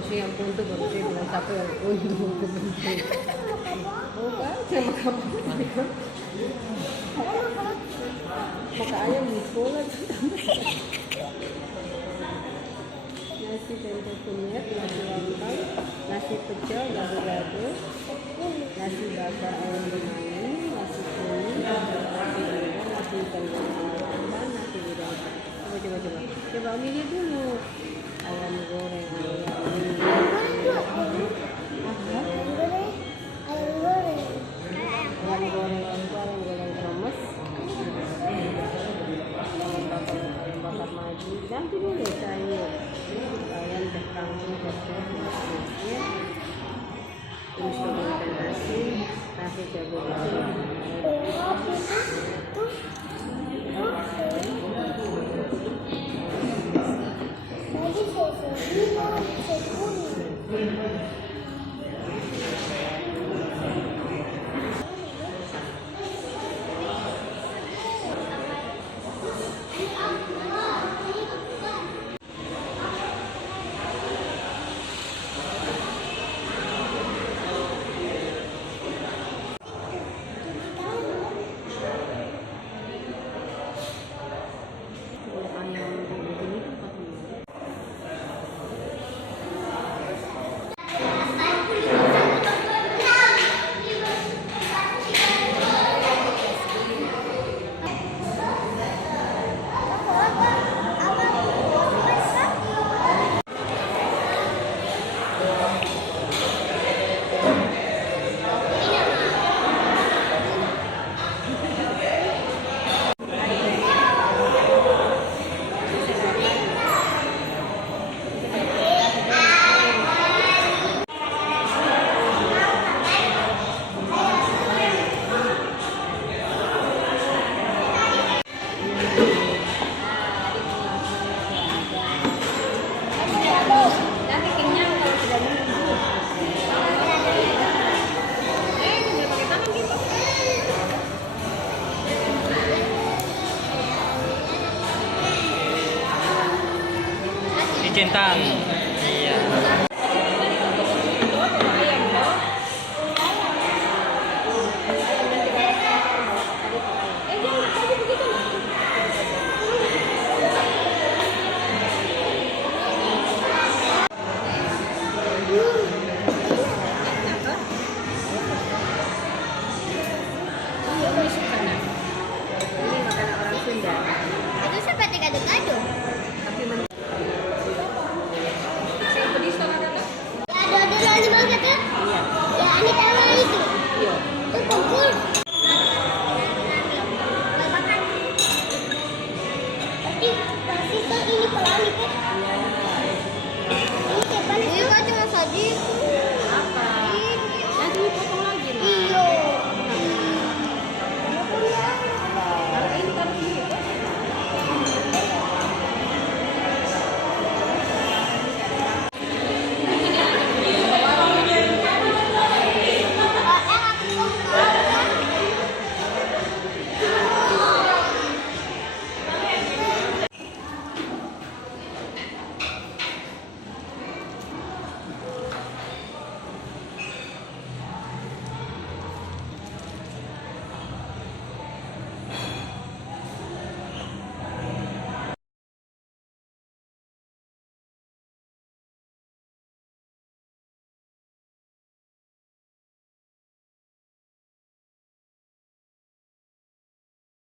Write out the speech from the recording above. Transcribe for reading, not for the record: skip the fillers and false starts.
kasi yang punto baru saya bilang siapa yang punto. Oh kan, saya makan maka ayam di sekolah. Nasi tempe kunyit, nasi lontong, nasi pecel gado-gado, nasi bakar ayam bermain, nasi kuning, nasi ikan goreng, nasi udang. Coba milih dulu. Ayam goreng, ayam goreng kremes, ayam bakar maju, ganti dulu sayur, ayam kangkung, ya. Terus ikan asin, nasi cabai Centang.